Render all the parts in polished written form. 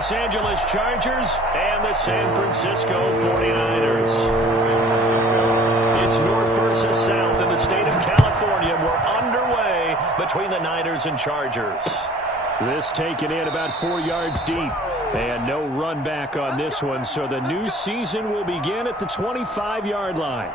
Los Angeles Chargers and the San Francisco 49ers. It's north versus south in the state of California. We're underway between the Niners and Chargers. This taken in about 4 yards deep. And no run back on this one, so the new season will begin at the 25-yard line.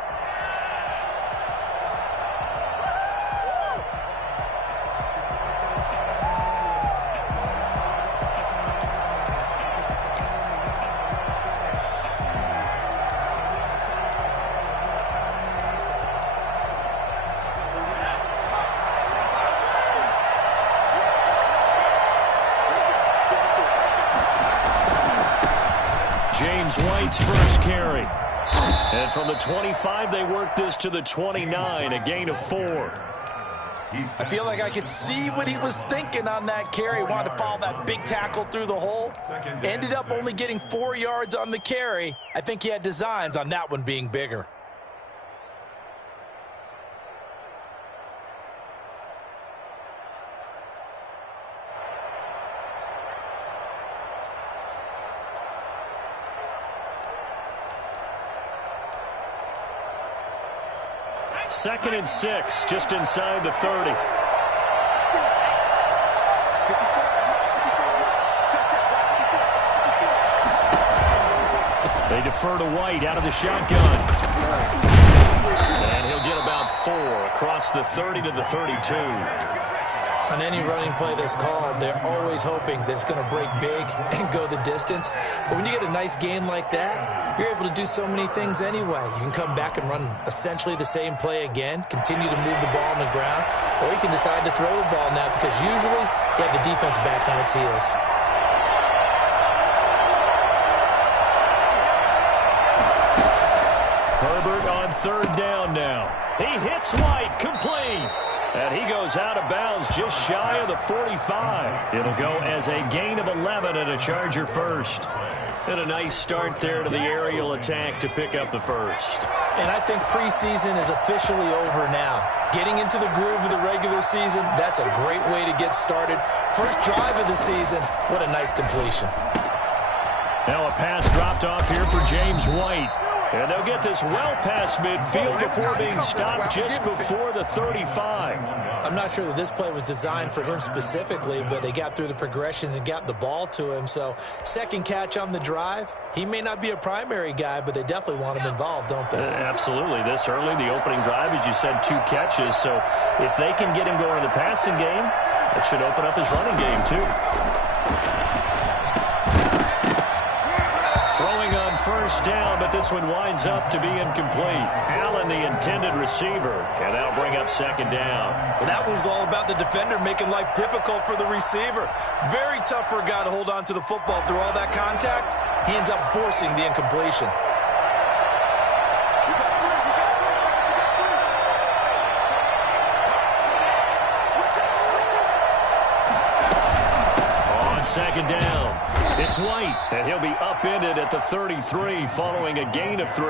James White's first carry. And from the 25, they work this to the 29, a gain of 4. I feel like I could see what he was thinking on that carry. Wanted to follow that big tackle through the hole. Ended up only getting 4 yards on the carry. I think he had designs on that one being bigger. Second and 6, just inside the 30. They defer to White out of the shotgun. And he'll get about 4 across the 30 to the 32. On any running play that's called, they're always hoping that it's going to break big and go the distance. But when you get a nice gain like that, you're able to do so many things anyway. You can come back and run essentially the same play again, continue to move the ball on the ground, or you can decide to throw the ball now because usually you have the defense back on its heels. Herbert on third down now. He hits White, complete. And he goes out of bounds just shy of the 45. It'll go as a gain of 11 and a Charger first. And a nice start there to the aerial attack to pick up the first. And I think preseason is officially over now. Getting into the groove of the regular season, that's a great way to get started. First drive of the season, what a nice completion. Now a pass dropped off here for James White. And they'll get this well past midfield before being stopped just before the 35. I'm not sure that this play was designed for him specifically, but they got through the progressions and got the ball to him. So second catch on the drive. He may not be a primary guy, but they definitely want him involved, don't they? Absolutely. This early, the opening drive, as you said, 2 catches. So if they can get him going in the passing game, that should open up his running game too. Throwing on first down, but this one winds up to be incomplete. Allen, the intended receiver, and that'll bring up second down. Well, that one was all about the defender making life difficult for the receiver. Very tough for a guy to hold on to the football through all that contact. He ends up forcing the incompletion. On second down, it's White, and he'll be upended at the 33 following a gain of 3.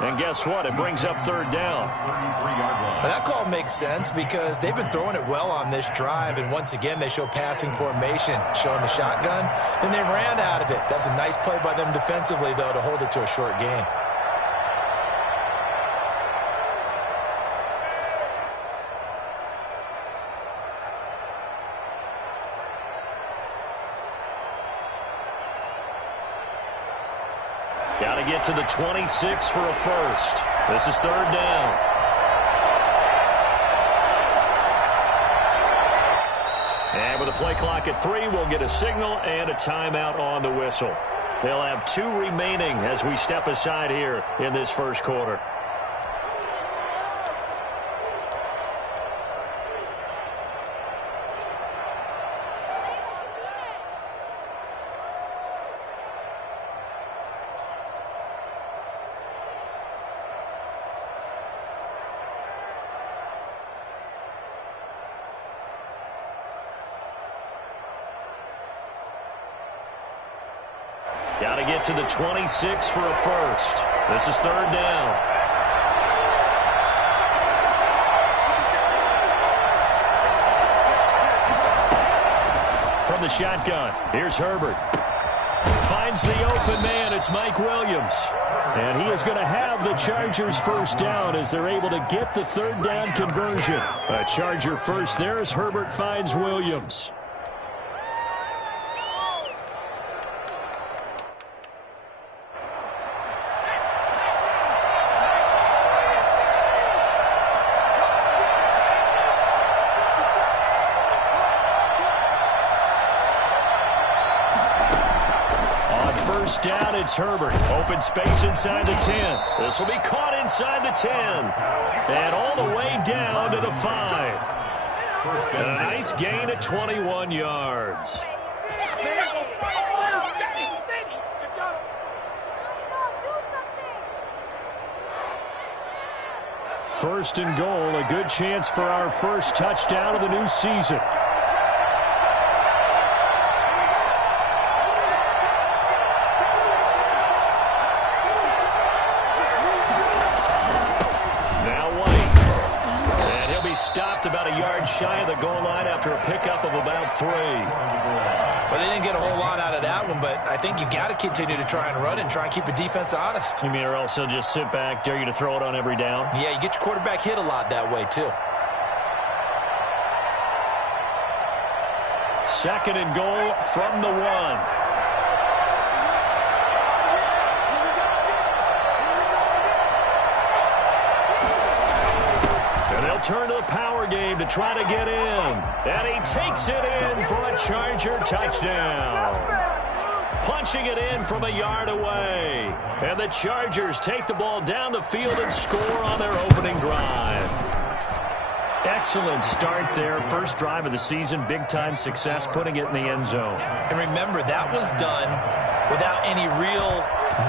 And guess what? It brings up third down. Well, that call makes sense because they've been throwing it well on this drive, and once again they show passing formation, showing the shotgun. Then they ran out of it. That's a nice play by them defensively, though, to hold it to a short gain. Got to get to the 26 for a first. This is third down. And with a play clock at 3, we'll get a signal and a timeout on the whistle. They'll have 2 remaining as we step aside here in this first quarter. Got to get to the 26 for a first. This is third down. From the shotgun, here's Herbert. finds the open man. It's Mike Williams. And he is going to have the Chargers first down as they're able to get the third down conversion. A Charger first there as Herbert finds Williams. Down, it's Herbert. Open space inside the 10. This will be caught inside the 10. And all the way down to the 5. And a nice gain at 21 yards. First and goal, a good chance for our first touchdown of the new season. Stopped about a yard shy of the goal line after a pickup of about 3. Well, they didn't get a whole lot out of that one, but I think you got to continue to try and run and try and keep the defense honest. You mean or else they'll just sit back, dare you to throw it on every down? Yeah, you get your quarterback hit a lot that way, too. Second and goal from the 1. Turn to the power game to try to get in. And he takes it in for a Charger touchdown. Punching it in from a yard away. And the Chargers take the ball down the field and score on their opening drive. Excellent start there. First drive of the season. Big-time success putting it in the end zone. And remember, that was done without any real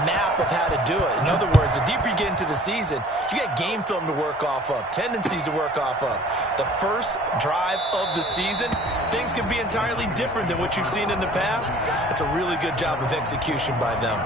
map of how to do it. In other words, the deeper you get into the season, you got game film to work off of, tendencies to work off of. The first drive of the season, things can be entirely different than what you've seen in the past. It's a really good job of execution by them.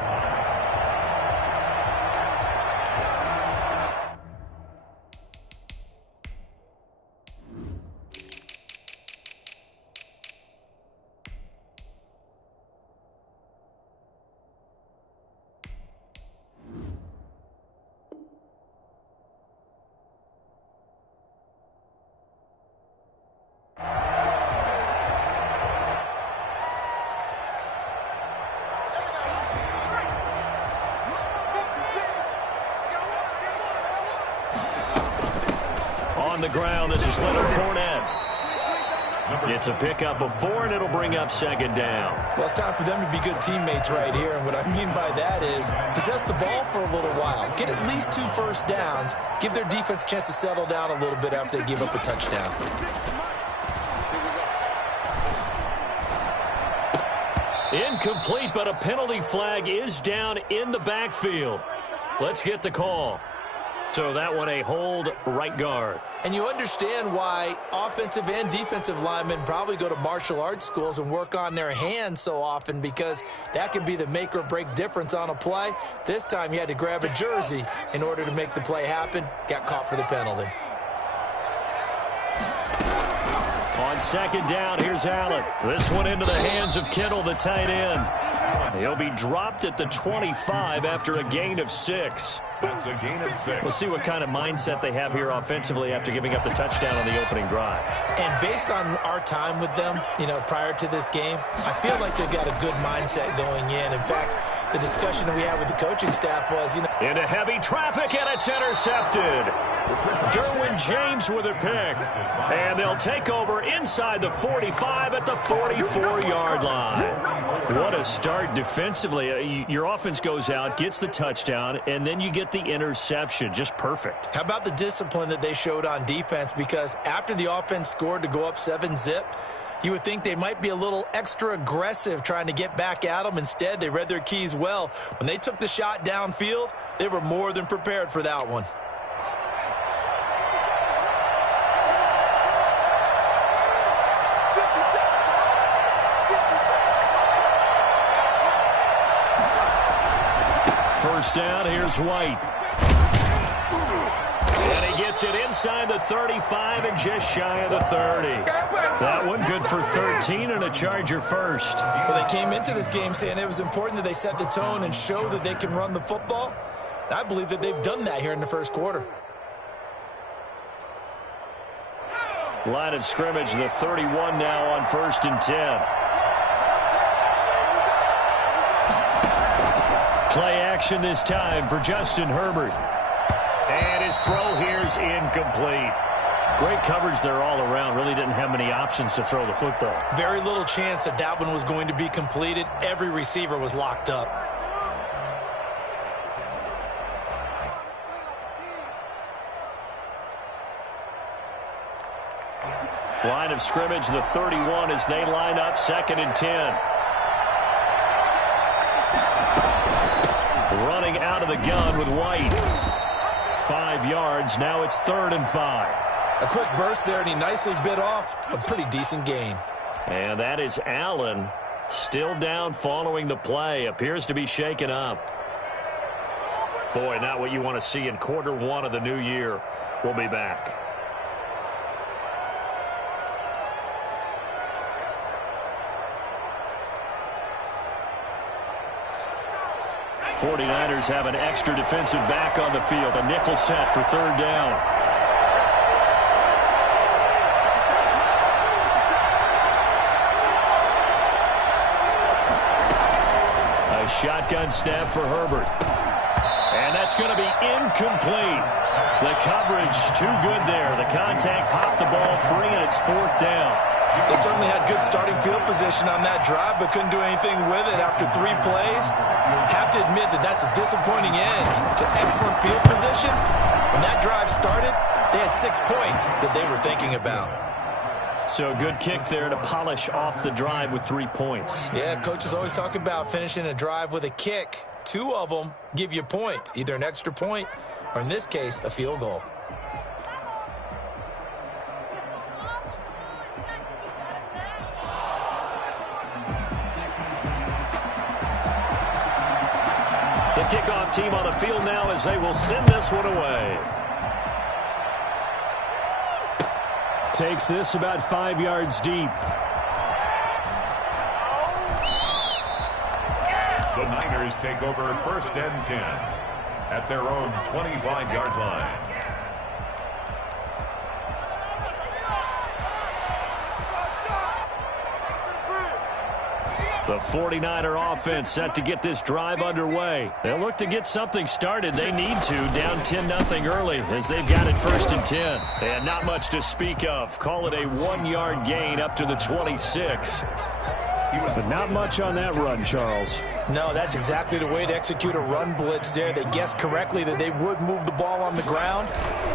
On the ground, this is Leonard Fournette. It's a pickup of 4, and it'll bring up second down. Well, it's time for them to be good teammates right here, and what I mean by that is possess the ball for a little while. Get at least 2 first downs. Give their defense a chance to settle down a little bit after they give up a touchdown. Incomplete, but a penalty flag is down in the backfield. Let's get the call. So that one a hold right guard. And you understand why offensive and defensive linemen probably go to martial arts schools and work on their hands so often, because that can be the make or break difference on a play. This time he had to grab a jersey in order to make the play happen. Got caught for the penalty. On second down, here's Allen. This one into the hands of Kittle, the tight end. He'll be dropped at the 25 after a gain of 6. That's a gain of 6. We'll see what kind of mindset they have here offensively after giving up the touchdown on the opening drive. And based on our time with them, prior to this game, I feel like they've got a good mindset going in. In fact, the discussion that we had with the coaching staff was, into heavy traffic, and it's intercepted. Derwin James with a pick. And they'll take over inside the 45 at the 44-yard line. What a start defensively. Your offense goes out, gets the touchdown, and then you get the interception. Just perfect. How about the discipline that they showed on defense? Because after the offense scored to go up 7-zip, you would think they might be a little extra aggressive trying to get back at them. Instead, they read their keys well. When they took the shot downfield, they were more than prepared for that one. First down, here's White. And he gets it inside the 35 and just shy of the 30. That one good for 13 and a Charger first. Well, they came into this game saying it was important that they set the tone and show that they can run the football. And I believe that they've done that here in the first quarter. Line of scrimmage, the 31 now on 1st and 10. Play action this time for Justin Herbert. And his throw here's incomplete. Great coverage there all around. Really didn't have many options to throw the football. Very little chance that that one was going to be completed. Every receiver was locked up. Line of scrimmage, the 31 as they line up 2nd and 10. Running out of the gun with White. 5 yards. Now it's 3rd and 5. A quick burst there, and he nicely bit off a pretty decent gain. And that is Allen. Still down following the play. Appears to be shaken up. Boy, not what you want to see in quarter 1 of the new year. We'll be back. '49ers have an extra defensive back on the field. A nickel set for 3rd down. A shotgun snap for Herbert. And that's going to be incomplete. The coverage too good there. The contact popped the ball free, and it's 4th down. They certainly had good starting field position on that drive, but couldn't do anything with it after 3 plays. Have to admit that that's a disappointing end to excellent field position. When that drive started, they had 6 points that they were thinking about. So good kick there to polish off the drive with 3 points. Yeah, coaches always talk about finishing a drive with a kick. 2 of them give you points, either an extra point or, in this case, a field goal. The kickoff team on the field now as they will send this one away. Takes this about 5 yards deep. The Niners take over 1st and 10 at their own 25-yard line. The 49er offense set to get this drive underway. They'll look to get something started. They need to, down 10-0 early as they've got it 1st and 10. And not much to speak of. Call it a 1-yard gain up to the 26. But not much on that run, Charles. No, that's exactly the way to execute a run blitz there. They guessed correctly that they would move the ball on the ground,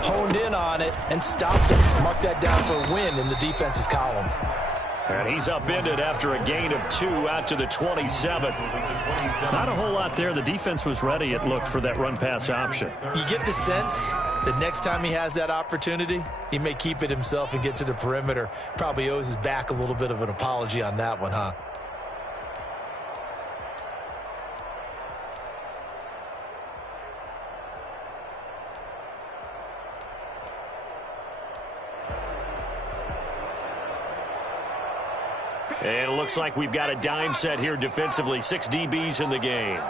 honed in on it, and stopped it. Mark that down for a win in the defense's column. And he's upended after a gain of 2 out to the 27. Not a whole lot there. The defense was ready, it looked, for that run-pass option. You get the sense that next time he has that opportunity, he may keep it himself and get to the perimeter. Probably owes his back a little bit of an apology on that one, huh? And it looks like we've got a dime set here defensively. 6 DBs in the game.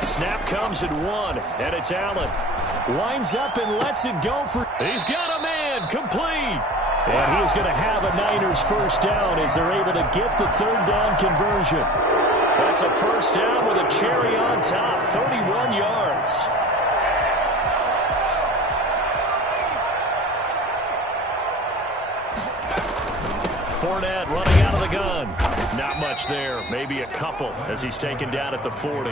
Snap comes at 1, and it's Allen. Lines up and lets it go for... He's got a man, complete. And he is going to have a Niners 1st down as they're able to get the 3rd down conversion. That's a 1st down with a cherry on top, 31 yards. Fournette running out of the gun. Not much there. Maybe a couple as he's taken down at the 40.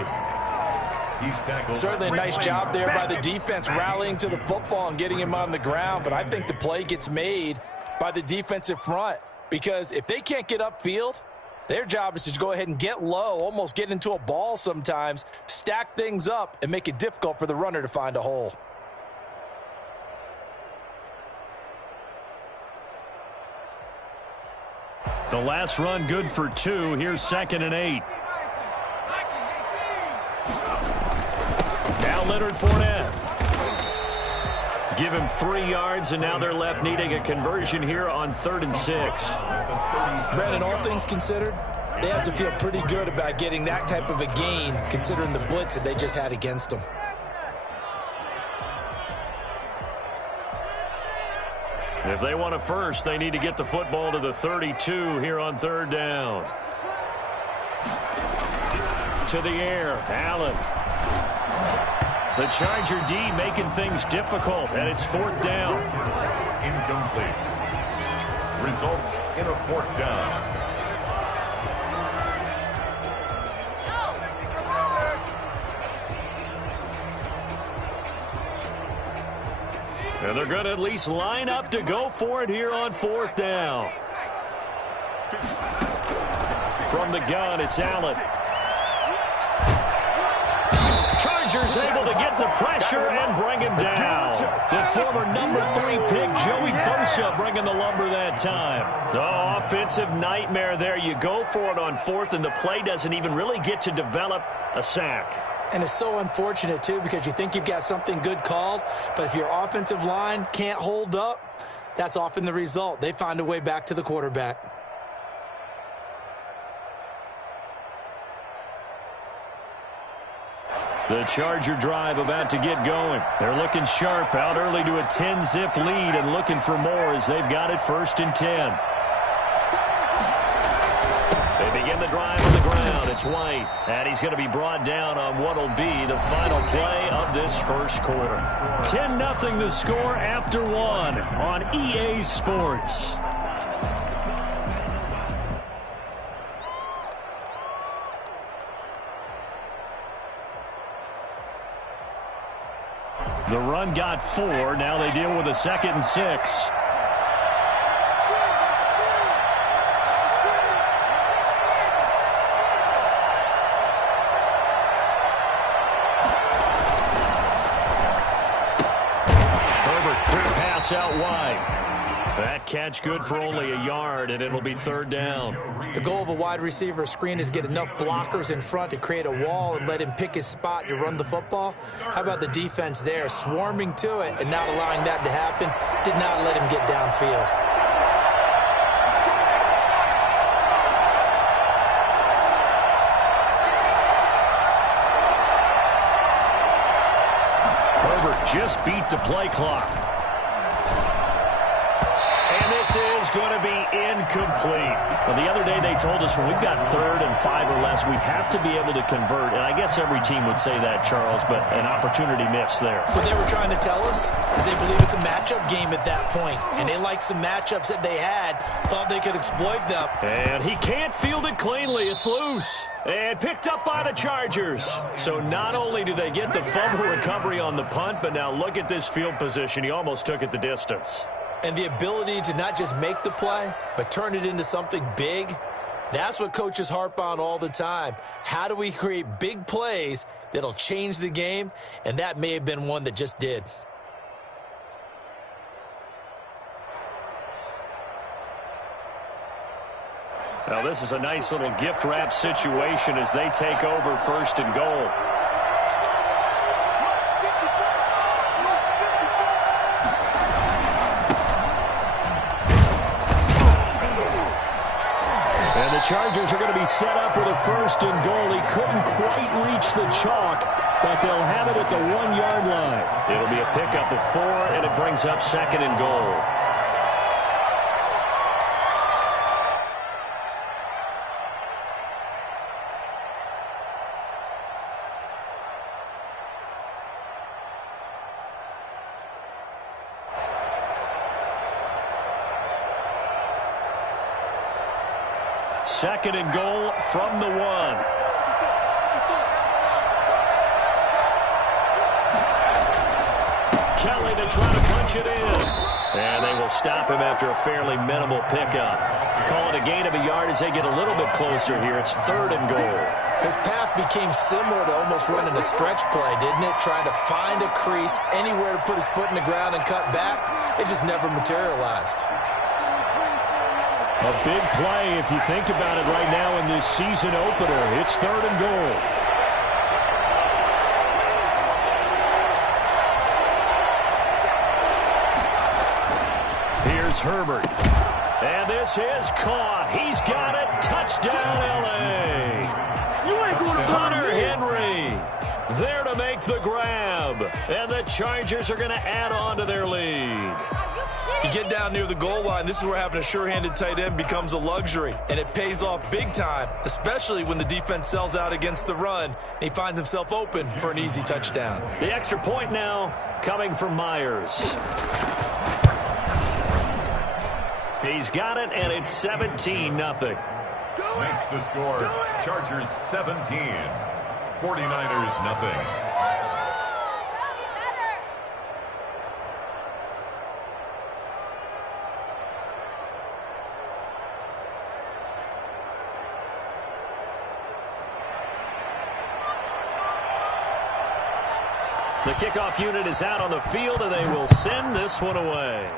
Certainly a nice job there by the defense rallying to the football and getting him on the ground. But I think the play gets made by the defensive front because if they can't get upfield, their job is to go ahead and get low, almost get into a ball sometimes, stack things up, and make it difficult for the runner to find a hole. The last run good for 2. Here's 2nd and 8. Leonard Fournette. Give him 3 yards, and now they're left needing a conversion here on 3rd and 6. Brandon, all things considered, they have to feel pretty good about getting that type of a gain, considering the blitz that they just had against them. If they want a first, they need to get the football to the 32 here on 3rd down. To the air, Allen. The Charger D making things difficult, and it's 4th down. Incomplete. Results in a 4th down. And they're going to at least line up to go for it here on 4th down. From the gun, it's Allen. Chargers able to get the pressure and bring him down. The former number 3 pick, Joey Bosa, bringing the lumber that time. Oh, offensive nightmare there. You go for it on 4th, and the play doesn't even really get to develop a sack. And it's so unfortunate, too, because you think you've got something good called, but if your offensive line can't hold up, that's often the result. They find a way back to the quarterback. The Charger drive about to get going. They're looking sharp, out early to a 10-zip lead and looking for more as they've got it 1st and 10. They begin the drive on the ground. It's White, and he's going to be brought down on what will be the final play of this first quarter. 10-0 the score after 1 on EA Sports. The run got 4. Now they deal with a 2nd and 6. Out wide. That catch good for only a yard, and it'll be 3rd down. The goal of a wide receiver screen is get enough blockers in front to create a wall and let him pick his spot to run the football. How about the defense there, swarming to it and not allowing that to happen? Did not let him get downfield. Herbert just beat the play clock. This is going to be incomplete. Well, the other day they told us when we've got 3rd and 5 or less, we have to be able to convert. And I guess every team would say that, Charles, but an opportunity missed there. What they were trying to tell us is they believe it's a matchup game at that point. And they liked some matchups that they had, thought they could exploit them. And he can't field it cleanly. It's loose. And picked up by the Chargers. So not only do they get the fumble recovery on the punt, but now look at this field position. He almost took it the distance. And the ability to not just make the play, but turn it into something big, that's what coaches harp on all the time. How do we create big plays that'll change the game? And that may have been one that just did. Now this is a nice little gift wrap situation as they take over 1st and goal. Chargers are going to be set up with a 1st and goal. He couldn't quite reach the chalk, but they'll have it at the 1-yard line. It'll be a pickup of 4, and it brings up 2nd and goal. Second and goal from the 1. Kelly to try to punch it in. And they will stop him after a fairly minimal pickup. Call it a gain of a yard as they get a little bit closer here. It's 3rd and goal. His path became similar to almost running a stretch play, didn't it? Trying to find a crease, anywhere to put his foot in the ground and cut back. It just never materialized. A big play if you think about it right now in this season opener. It's 3rd and goal. Herbert. And this is caught. He's got it. Touchdown, L.A. Hunter Henry there to make the grab. And the Chargers are going to add on to their lead. You get down near the goal line, this is where having a sure-handed tight end becomes a luxury, and it pays off big time, especially when the defense sells out against the run, and he finds himself open for an easy touchdown. The extra point now coming from Myers. He's got it, and it's 17-0. Makes the score. Chargers 17. 49ers nothing. The kickoff unit is out on the field, and they will send this one away.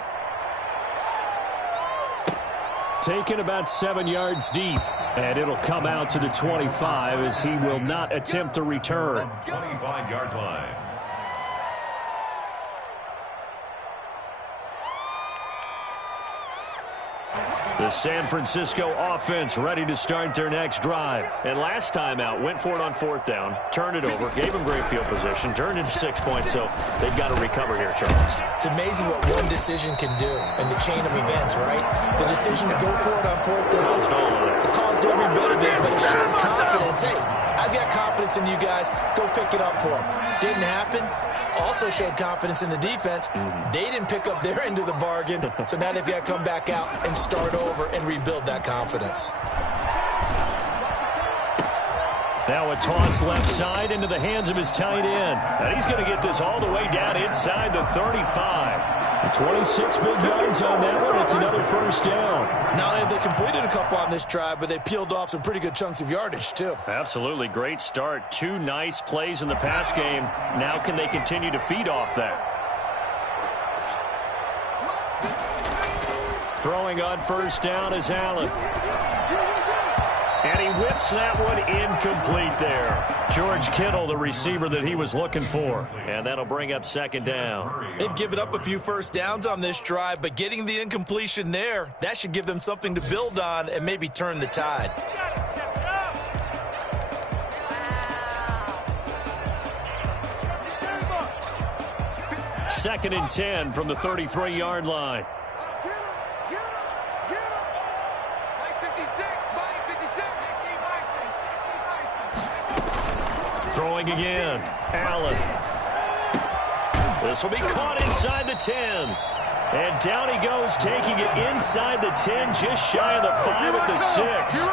Taken about 7 yards deep, and it'll come out to the 25 as he will not attempt to return. 25-yard line. The San Francisco offense ready to start their next drive. And last time out, went for it on 4th down, turned it over, gave them great field position, turned into 6 points, so they've got to recover here, Charles. It's amazing what one decision can do in the chain of events, right? The decision to go for it on 4th down, it caused every bit of it, but it showed confidence. Hey, I've got confidence in you guys. Go pick it up for them. Didn't happen. Also showed confidence in the defense. They didn't pick up their end of the bargain, so now they've got to come back out and start over and rebuild that confidence. Now a toss left side into the hands of his tight end. And he's going to get this all the way down inside the 35. 26 big yards on that one. It's another first down. Not only have they completed a couple on this drive, but they peeled off some pretty good chunks of yardage, too. Absolutely. Great start. 2 nice plays in the pass game. Now can they continue to feed off that? Throwing on first down is Allen. And he whips that one incomplete there. George Kittle, the receiver that he was looking for. And that'll bring up 2nd down. They've given up a few first downs on this drive, but getting the incompletion there, that should give them something to build on and maybe turn the tide. Second and 10 from the 33-yard line. Throwing again. Allen. This will be caught inside the 10. And down he goes, taking it inside the 10, just shy of the 5 at the 6.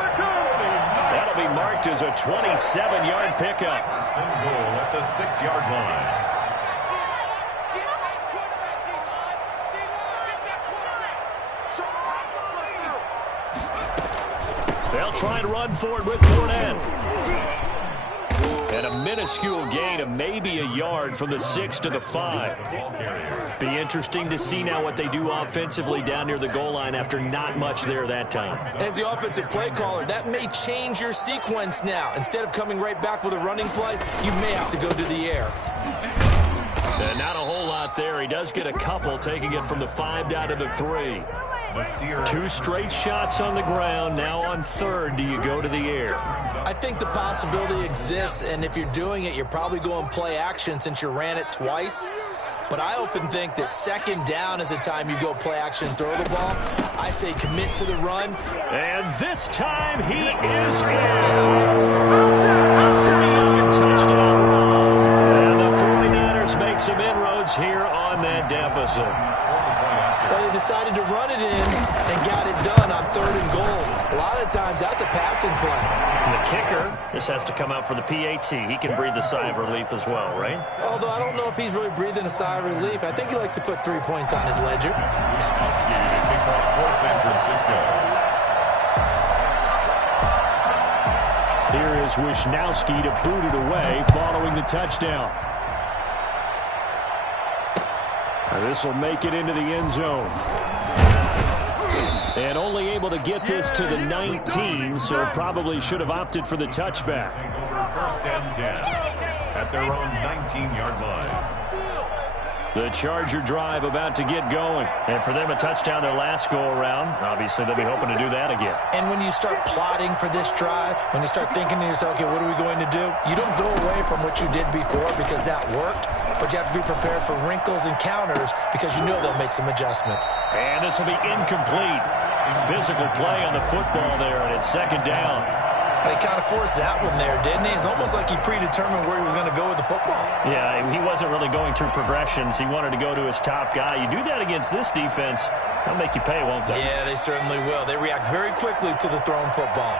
That'll be marked as a 27-yard pickup. First and goal at the 6-yard line. They'll try and run forward with Fournette. And a minuscule gain of maybe a yard from the 6 to the 5. Be interesting to see now what they do offensively down near the goal line after not much there that time. As the offensive play caller, that may change your sequence now. Instead of coming right back with a running play, you may have to go to the air. And not a whole lot there. He does get a couple, taking it from the 5 down to the 3. 2 straight shots on the ground. Now on 3rd, do you go to the air? I think the possibility exists, and if you're doing it, you're probably going play action since you ran it twice. But I often think that 2nd down is the time you go play action and throw the ball. I say commit to the run. And this time he is in. Touchdown run. And the 49ers make some inroads here on that deficit. Well, they decided to run it in and got it done on 3rd and goal. A lot of times that's a passing play. The kicker, this has to come out for the PAT. He can breathe a sigh of relief as well, right? Although I don't know if he's really breathing a sigh of relief. I think he likes to put 3 points on his ledger. For San Francisco. Here is Wisnowski to boot it away following the touchdown. This will make it into the end zone. And only able to get this to the 19, so probably should have opted for the touchback. First and 10 at their own 19-yard line. The Charger drive about to get going. And for them, a touchdown their last go-around. Obviously, they'll be hoping to do that again. And when you start plotting for this drive, when you start thinking to yourself, okay, what are we going to do? You don't go away from what you did before because that worked, but you have to be prepared for wrinkles and counters because you know they'll make some adjustments. And this will be incomplete. Physical play on the football there, and it's second down. He kind of forced that one there, didn't he? It's almost like he predetermined where he was going to go with the football. Yeah, he wasn't really going through progressions. He wanted to go to his top guy. You do that against this defense, they'll make you pay, won't they? Yeah, they certainly will. They react very quickly to the thrown football.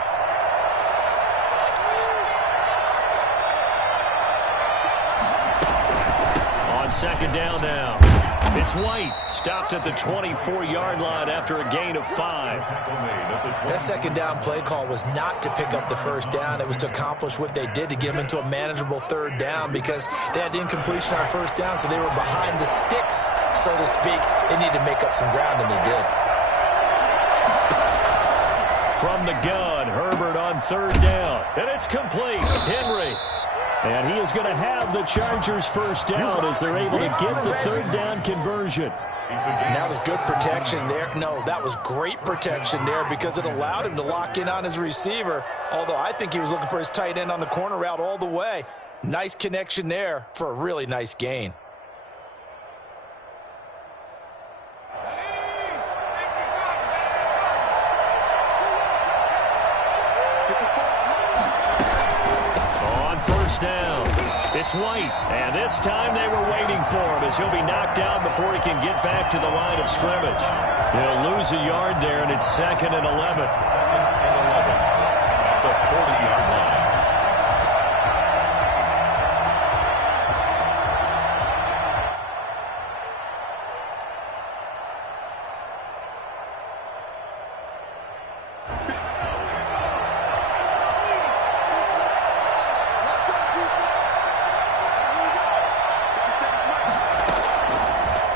On second down now. It's White, stopped at the 24-yard line after a gain of 5. That second down play call was not to pick up the first down. It was to accomplish what they did to get them into a manageable third down because they had incompletion on first down, so they were behind the sticks, so to speak. They needed to make up some ground, and they did. From the gun, Herbert on third down, and it's complete. Henry. And he is going to have the Chargers first down as they're able to get the third down conversion. And that was good protection there. No, that was great protection there because it allowed him to lock in on his receiver, although I think he was looking for his tight end on the corner route all the way. Nice connection there for a really nice gain. Down. It's White, and this time they were waiting for him as he'll be knocked down before he can get back to the line of scrimmage. He'll lose a yard there, and it's 2nd and 11. At the 40-yard line.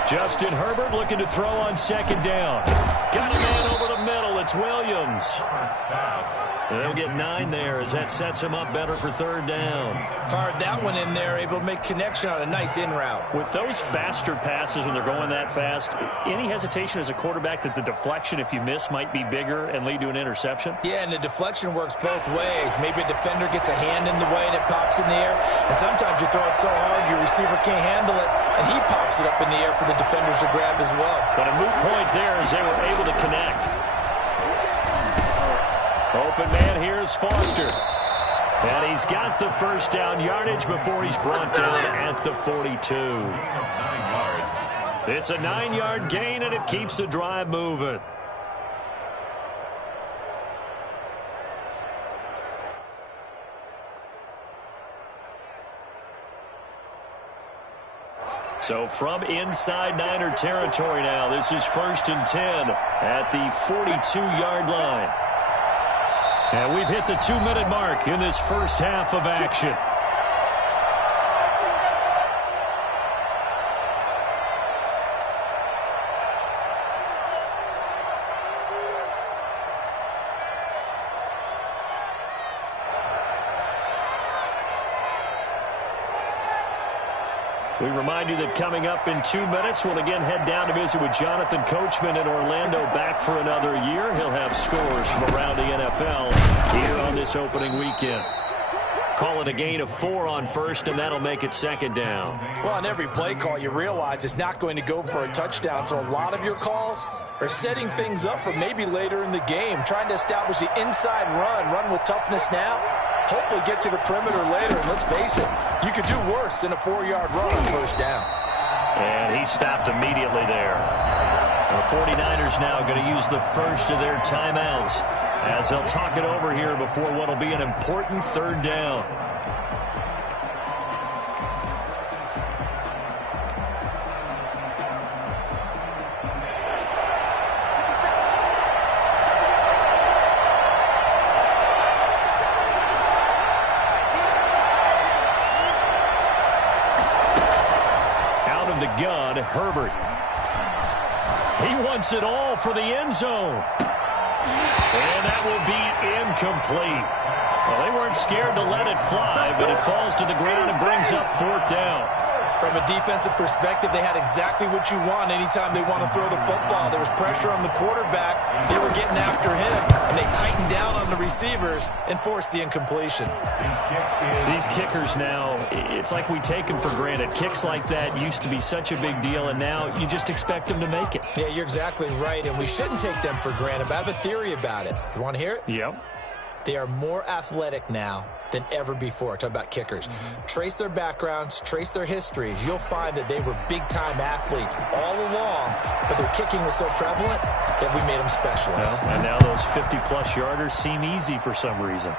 Justin Herbert looking to throw on second down. Got a man over the middle. It's Williams. They'll get 9 there as that sets him up better for third down. Fired that one in there, able to make connection on a nice in route. With those faster passes when they're going that fast, any hesitation as a quarterback that the deflection, if you miss, might be bigger and lead to an interception? Yeah, and the deflection works both ways. Maybe a defender gets a hand in the way and it pops in the air. And sometimes you throw it so hard your receiver can't handle it, and he pops it up in the air for the defenders to grab as well. But a moot point there as they were able to connect. Open man, here's Foster. And he's got the first down yardage before he's brought down at the 42. 9 yards. It's a 9-yard gain, and it keeps the drive moving. So from inside Niner territory now, this is 1st and 10 at the 42-yard line. And we've hit the 2-minute mark in this first half of action. We remind you that coming up in 2 minutes, we'll again head down to visit with Jonathan Coachman in Orlando, back for another year. He'll have scores from around the NFL here on this opening weekend. Call it a gain of 4 on first, and that'll make it second down. Well, on every play call, you realize it's not going to go for a touchdown, so a lot of your calls are setting things up for maybe later in the game, trying to establish the inside run with toughness now. Hopefully get to the perimeter later, and let's face it, you could do worse than a 4-yard run on first down. And he stopped immediately there. The 49ers now going to use the first of their timeouts as they'll talk it over here before what will be an important third down. Gun, Herbert. He wants it all for the end zone. And that will be incomplete. Well, they weren't scared to let it fly, but it falls to the ground and brings up 4th down. From a defensive perspective, they had exactly what you want anytime they want to throw the football. There was pressure on the quarterback. They were getting after him, and they tightened down on the receivers and forced the incompletion. These kickers now, it's like we take them for granted. Kicks like that used to be such a big deal, and now you just expect them to make it. Yeah, you're exactly right, and we shouldn't take them for granted, but I have a theory about it. You want to hear it? Yep. They are more athletic now than ever before. Talk about kickers. Trace their backgrounds, trace their histories. You'll find that they were big-time athletes all along, but their kicking was so prevalent that we made them specialists. Well, and now those 50-plus yarders seem easy for some reason.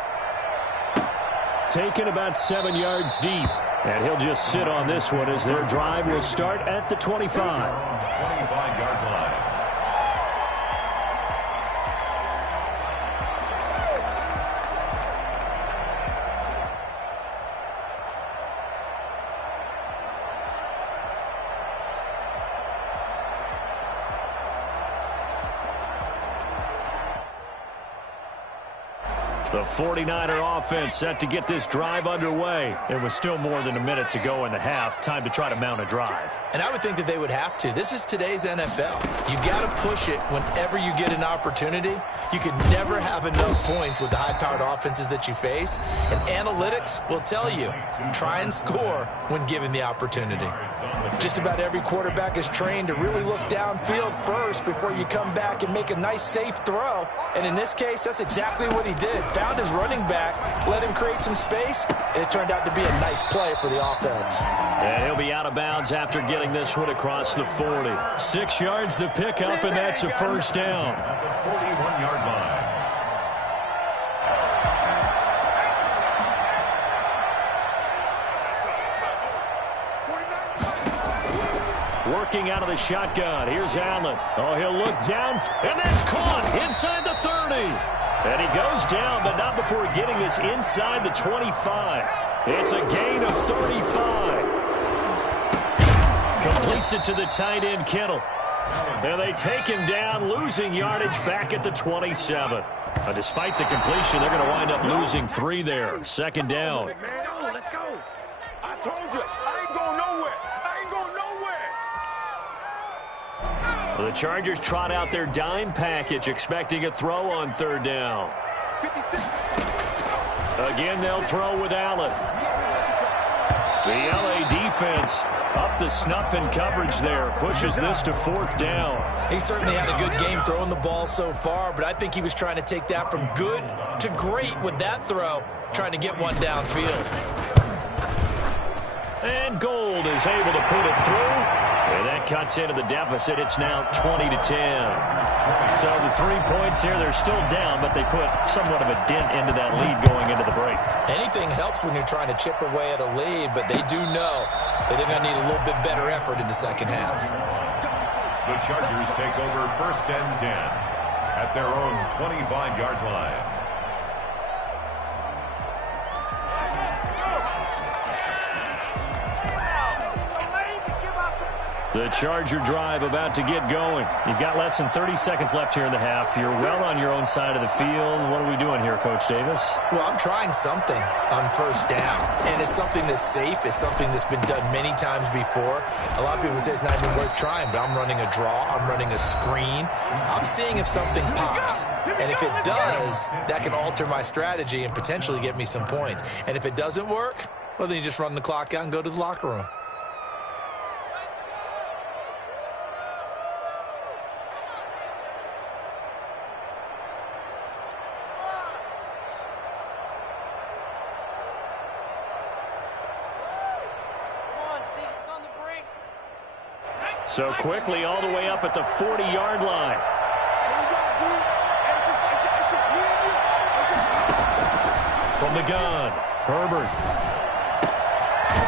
Taken about 7 yards deep, and he'll just sit on this one as their drive will start at the 25. 25-yard line. The 49er offense set to get this drive underway. It was still more than a minute to go in the half. Time to try to mount a drive. And I would think that they would have to. This is today's NFL. You got to push it whenever you get an opportunity. You could never have enough points with the high-powered offenses that you face. And analytics will tell you, try and score when given the opportunity. Just about every quarterback is trained to really look downfield first before you come back and make a nice, safe throw. And in this case, that's exactly what he did. Found his running back, let him create some space, and it turned out to be a nice play for the offense. And he'll be out of bounds after getting this one across the 40. 6 yards the pickup, and that's a first down. At the 41-yard line. Working out of the shotgun. Here's Allen. Oh, he'll look down, and that's caught inside the 30. And he goes down, but not before getting this inside the 25. It's a gain of 35. Completes it to the tight end, Kittle. And they take him down, losing yardage back at the 27. Despite the completion, they're going to wind up losing 3 there. Second down. Let's go. I told you, I ain't going nowhere. I ain't going nowhere. The Chargers trot out their dime package, expecting a throw on third down. Again, they'll throw with Allen. The LA defense up the snuff in coverage there. Pushes this to fourth down. He certainly had a good game throwing the ball so far, but I think he was trying to take that from good to great with that throw, trying to get one downfield. And Gold is able to put it through. And that cuts into the deficit. It's now 20-10. So the 3 points here, they're still down, but they put somewhat of a dent into that lead going into the break. Anything helps when you're trying to chip away at a lead, but they do know that they're going to need a little bit better effort in the second half. The Chargers take over first and 10 at their own 25-yard line. The Charger drive about to get going. You've got less than 30 seconds left here in the half. You're well on your own side of the field. What are we doing here, Coach Davis? Well, I'm trying something on first down, and it's something that's safe. It's something that's been done many times before. A lot of people say it's not even worth trying, but I'm running a draw. I'm running a screen. I'm seeing if something pops, and if it does, that can alter my strategy and potentially get me some points. And if it doesn't work, well, then you just run the clock out and go to the locker room. So quickly all the way up at the 40-yard line. From the gun, Herbert.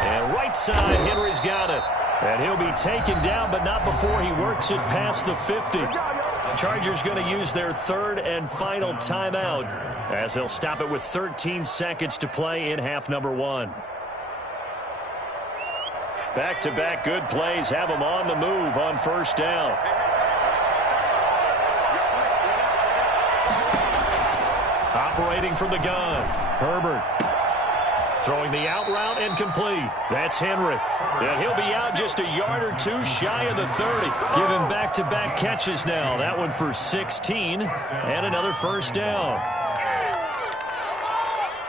And right side, Henry's got it. And he'll be taken down, but not before he works it past the 50. Chargers going to use their third and final timeout as they'll stop it with 13 seconds to play in half number 1. Back-to-back good plays have them on the move on first down. Operating from the gun, Herbert. Throwing the out route and complete. That's Henry. And he'll be out just a yard or two shy of the 30. Giving back-to-back catches now. That one for 16 and another first down.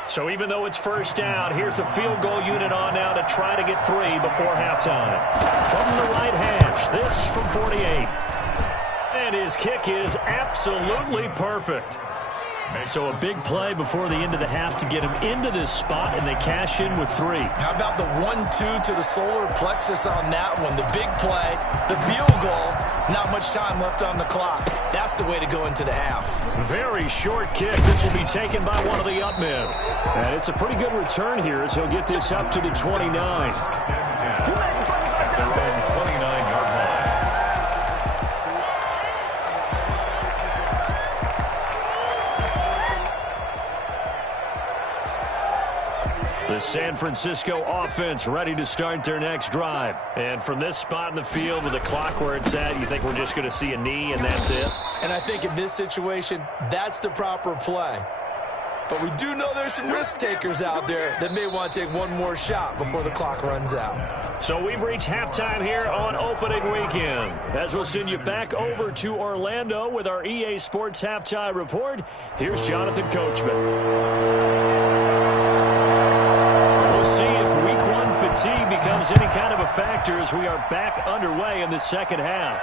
So even though it's first down, here's the field goal unit on now to try to get 3 before halftime. From the right hash, this from 48. And his kick is absolutely perfect. So a big play before the end of the half to get him into this spot, and they cash in with 3. How about the 1-2 to the solar plexus on that one? The big play, the field goal, not much time left on the clock. That's the way to go into the half. Very short kick. This will be taken by one of the up men. And it's a pretty good return here as he'll get this up to the 29. At their own 29-yard line. The San Francisco offense ready to start their next drive. And from this spot in the field with the clock where it's at, you think we're just going to see a knee and that's it? And I think in this situation, that's the proper play. But we do know there's some risk takers out there that may want to take one more shot before the clock runs out. So we've reached halftime here on opening weekend. As we'll send you back over to Orlando with our EA Sports Halftime Report, here's Jonathan Coachman. We'll see if Week 1 fatigue becomes any kind of a factor as we are back underway in the second half.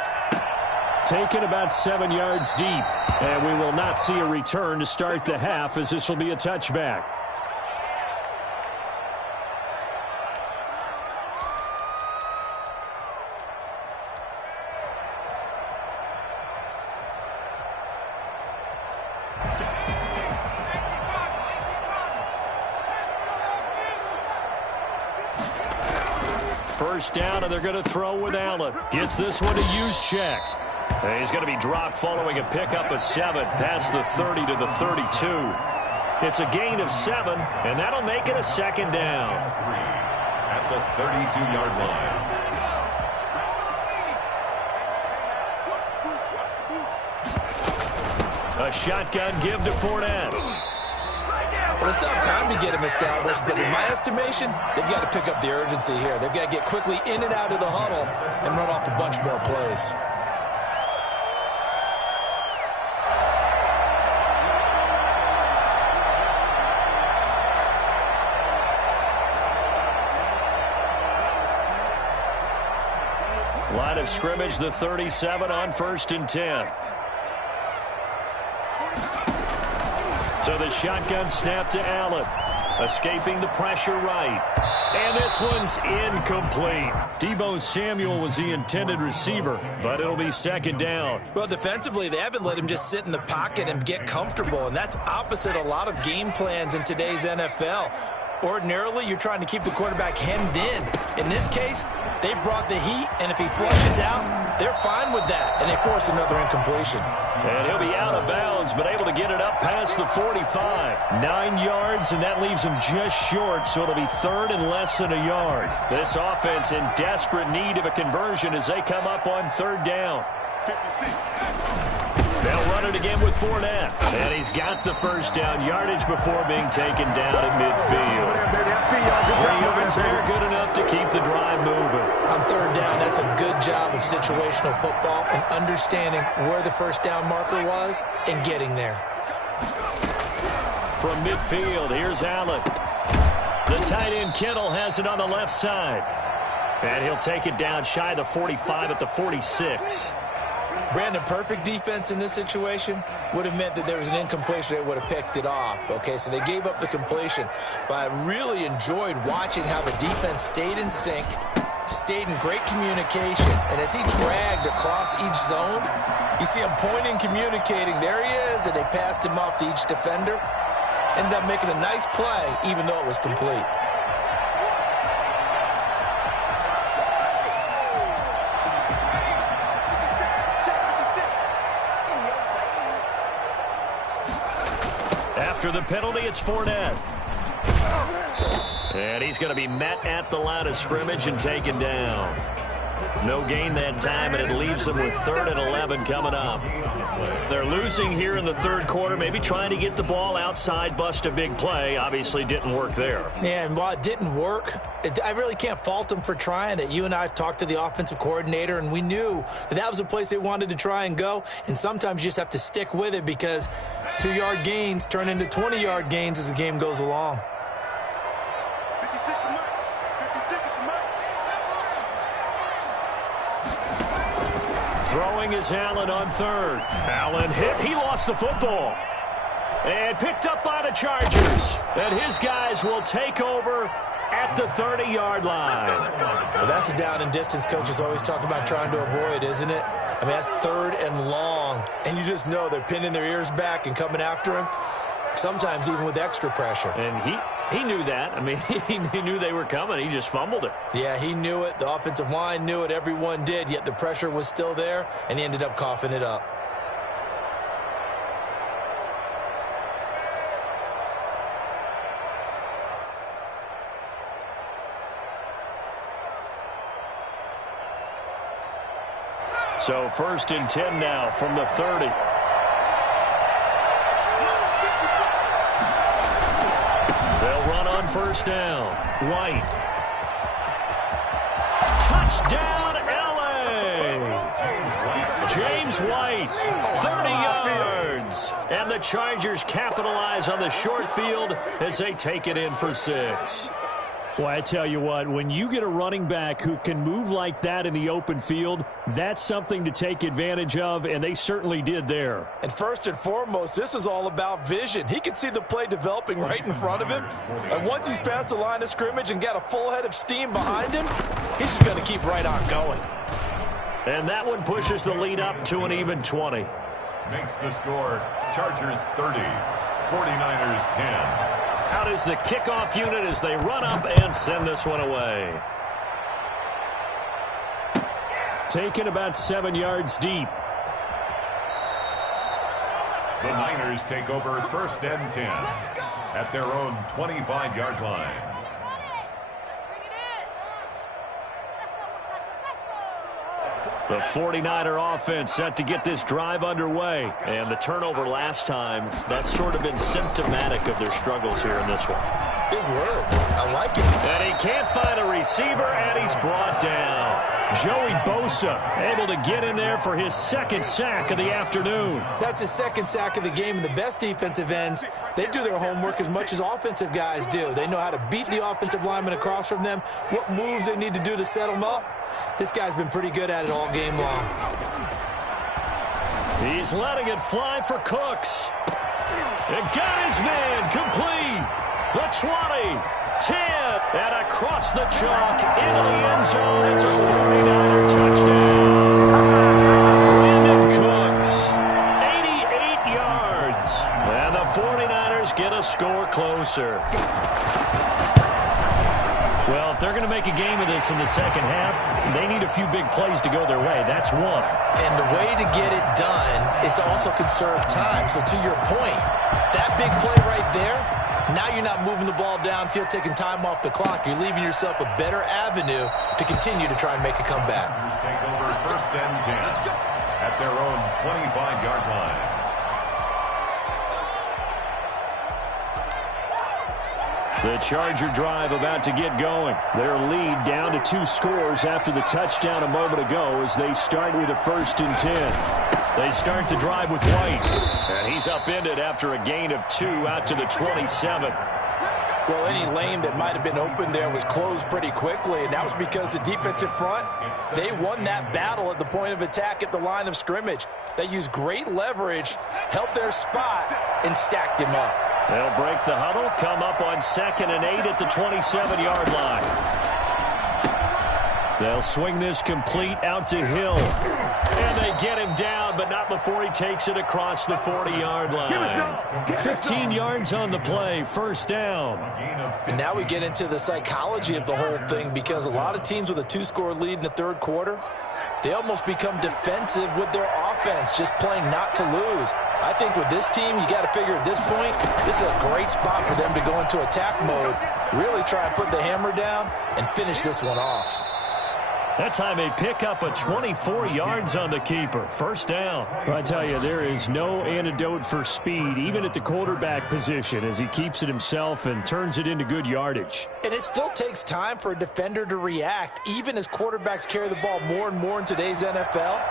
Taken about 7 yards deep, and we will not see a return to start the half as this will be a touchback. First down, and they're going to throw with Allen. Gets this one to Juszczyk. And he's going to be dropped following a pickup of 7 past the 30 to the 32. It's a gain of 7, and that'll make it a second down. At the 32-yard line. A shotgun give to Fournette. Well, they still have time to get him established, but in my estimation, they've got to pick up the urgency here. They've got to get quickly in and out of the huddle and run off a bunch more plays. Line of scrimmage, the 37 on 1st and 10. So the shotgun snap to Allen. Escaping the pressure right. And this one's incomplete. Deebo Samuel was the intended receiver, but it'll be second down. Well, defensively, they haven't let him just sit in the pocket and get comfortable, and that's opposite a lot of game plans in today's NFL. Ordinarily, you're trying to keep the quarterback hemmed in. In this case, they brought the heat, and if he flushes out, they're fine with that, and they force another incompletion. And he'll be out of bounds, but able to get it up past the 45. 9 yards, and that leaves him just short, so it'll be third and less than a yard. This offense in desperate need of a conversion as they come up on third down. 56. They'll run it again with Fournette. And he's got the first down yardage before being taken down at midfield. 3 yards there, good enough to keep the drive moving. On third down, that's a good job of situational football and understanding where the first down marker was and getting there. From midfield, here's Allen. The tight end Kittle has it on the left side. And he'll take it down shy of the 45 at the 46. Brandon, perfect defense in this situation would have meant that there was an incompletion that would have picked it off. Okay, so they gave up the completion. But I really enjoyed watching how the defense stayed in sync, stayed in great communication. And as he dragged across each zone, you see him pointing, communicating. There he is, and they passed him off to each defender. Ended up making a nice play, even though it was complete. After the penalty, it's Fournette. And he's going to be met at the line of scrimmage and taken down. No gain that time, and it leaves them with 3rd and 11 coming up. They're losing here in the third quarter, maybe trying to get the ball outside, bust a big play. Obviously didn't work there. Yeah, and while it didn't work, I really can't fault them for trying it. You and I talked to the offensive coordinator, and we knew that was the place they wanted to try and go. And sometimes you just have to stick with it because 2-yard gains turn into 20-yard gains as the game goes along. Throwing is Allen on 3rd. Allen hit. He lost the football. And picked up by the Chargers. And his guys will take over at the 30-yard line. Well, that's a down and distance coaches always talk about trying to avoid, isn't it? I mean, that's 3rd and long. And you just know they're pinning their ears back and coming after him, sometimes even with extra pressure. And he knew that. I mean, he knew they were coming. He just fumbled it. Yeah, he knew it. The offensive line knew it. Everyone did, yet the pressure was still there, and he ended up coughing it up. So 1st and 10 now from the 30. They'll run on 1st down. White. Touchdown, L.A. James White, 30 yards. And the Chargers capitalize on the short field as they take it in for 6. Well, I tell you what, when you get a running back who can move like that in the open field, that's something to take advantage of, and they certainly did there. And first and foremost, this is all about vision. He can see the play developing right in front of him. And once he's past the line of scrimmage and got a full head of steam behind him, he's just going to keep right on going. And that one pushes the lead up to an even 20. Makes the score Chargers 30, 49ers 10. Out is the kickoff unit as they run up and send this one away. Taken about 7 yards deep. The Niners take over 1st and 10 at their own 25-yard line. The 49er offense set to get this drive underway. And the turnover last time, that's sort of been symptomatic of their struggles here in this one. Big word. I like it. And he can't find a receiver, and he's brought down. Joey Bosa able to get in there for his 2nd sack of the afternoon. That's his 2nd sack of the game, and the best defensive ends, they do their homework as much as offensive guys do. They know how to beat the offensive lineman across from them, what moves they need to do to set them up. This guy's been pretty good at it all game long. He's letting it fly for Cooks. And got his man complete. The 20, 10, and across the chalk into the end zone. It's a 49er touchdown. Brandon Cooks, 88 yards. And the 49ers get a score closer. Well, if they're going to make a game of this in the second half, they need a few big plays to go their way. That's one. And the way to get it done is to also conserve time. So to your point, that big play right there, now you're not moving the ball downfield, taking time off the clock. You're leaving yourself a better avenue to continue to try and make a comeback. Take over 1st and 10 at their own 25-yard line. The Charger drive about to get going. Their lead down to 2 scores after the touchdown a moment ago as they start with a 1st and 10. They start the drive with White. And he's upended after a gain of 2 out to the 27. Well, any lane that might have been open there was closed pretty quickly, and that was because the defensive front, they won that battle at the point of attack at the line of scrimmage. They used great leverage, held their spot, and stacked him up. They'll break the huddle, come up on 2nd and 8 at the 27-yard line. They'll swing this complete out to Hill. And they get him down, but not before he takes it across the 40-yard line. 15 yards on the play, 1st down. And now we get into the psychology of the whole thing, because a lot of teams with a 2-score lead in the third quarter, they almost become defensive with their offense, just playing not to lose. I think with this team, you got to figure at this point, this is a great spot for them to go into attack mode, really try and put the hammer down and finish this one off. That time they pick up a 24 yards on the keeper. First down. Well, I tell you, there is no antidote for speed, even at the quarterback position, as he keeps it himself and turns it into good yardage. And it still takes time for a defender to react, even as quarterbacks carry the ball more and more in today's NFL.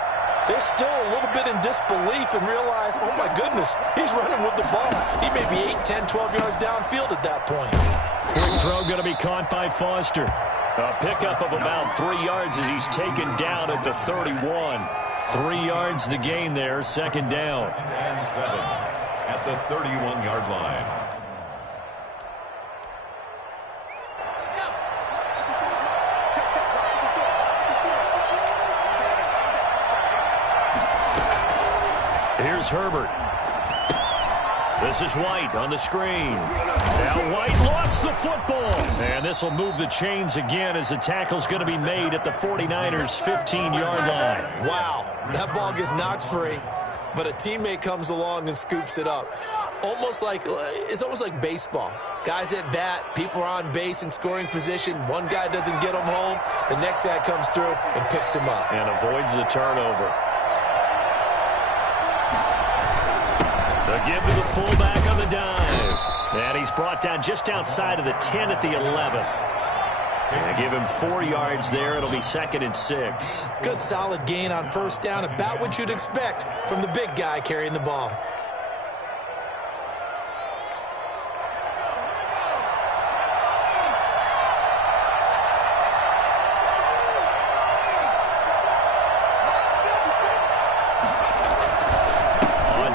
They're still a little bit in disbelief and realize, oh my goodness, he's running with the ball. He may be 8, 10, 12 yards downfield at that point. Quick throw going to be caught by Foster. A pickup of about 3 yards as he's taken down at the 31. 3 yards the gain there, second down. And 7 at the 31-yard line. Here's Herbert. This is White on the screen. Now White lost the football. And this will move the chains again as the tackle's going to be made at the 49ers' 15-yard line. Wow, that ball gets knocked free, but a teammate comes along and scoops it up. It's almost like baseball. Guys at bat, people are on base in scoring position. One guy doesn't get him home. The next guy comes through and picks him up. And avoids the turnover. The give to the fullback on the dive. And he's brought down just outside of the 10 at the 11. And give him 4 yards there. It'll be second and 6. Good solid gain on first down, about what you'd expect from the big guy carrying the ball.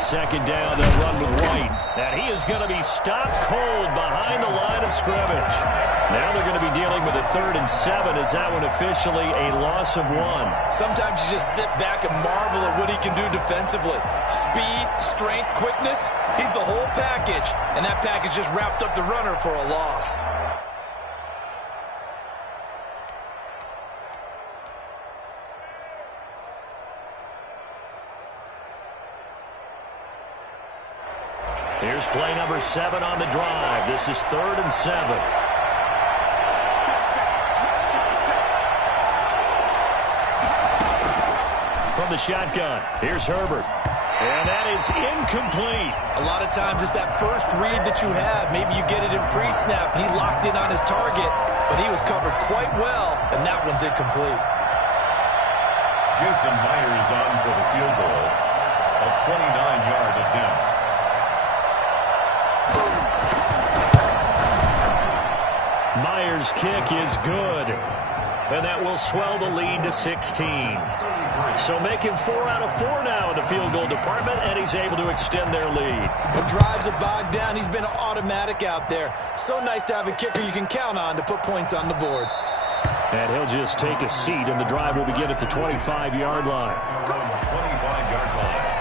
Second down, they'll run with White. And he is going to be stopped cold behind the line of scrimmage. Now they're going to be dealing with a 3rd and 7. Is that one officially a loss of 1? Sometimes you just sit back and marvel at what he can do defensively. Speed, strength, quickness, he's the whole package. And that package just wrapped up the runner for a loss. Here's play number 7 on the drive. This is 3rd and 7. From the shotgun, here's Herbert. And that is incomplete. A lot of times it's that first read that you have. Maybe you get it in pre-snap, and he locked in on his target, but he was covered quite well, and that one's incomplete. Jason Myers on for the field goal. A 29-yard attempt. Myers' kick is good. And that will swell the lead to 16. So making 4 out of 4 now in the field goal department, and he's able to extend their lead. When drives are bogged down, he's been automatic out there. So nice to have a kicker you can count on to put points on the board. And he'll just take a seat, and the drive will begin at the 25-yard line. 25-yard line.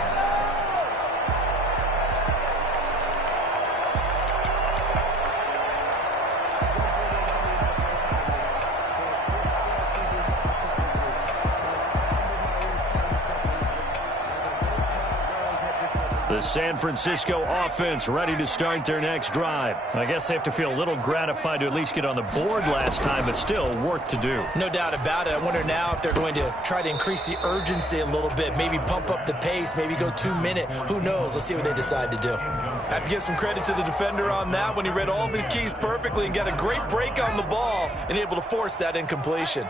The San Francisco offense ready to start their next drive. I guess they have to feel a little gratified to at least get on the board last time, but still work to do. No doubt about it. I wonder now if they're going to try to increase the urgency a little bit, maybe pump up the pace, maybe go 2-minute. Who knows? Let's see what they decide to do. I have to give some credit to the defender on that when he read all of his keys perfectly and got a great break on the ball and able to force that incompletion.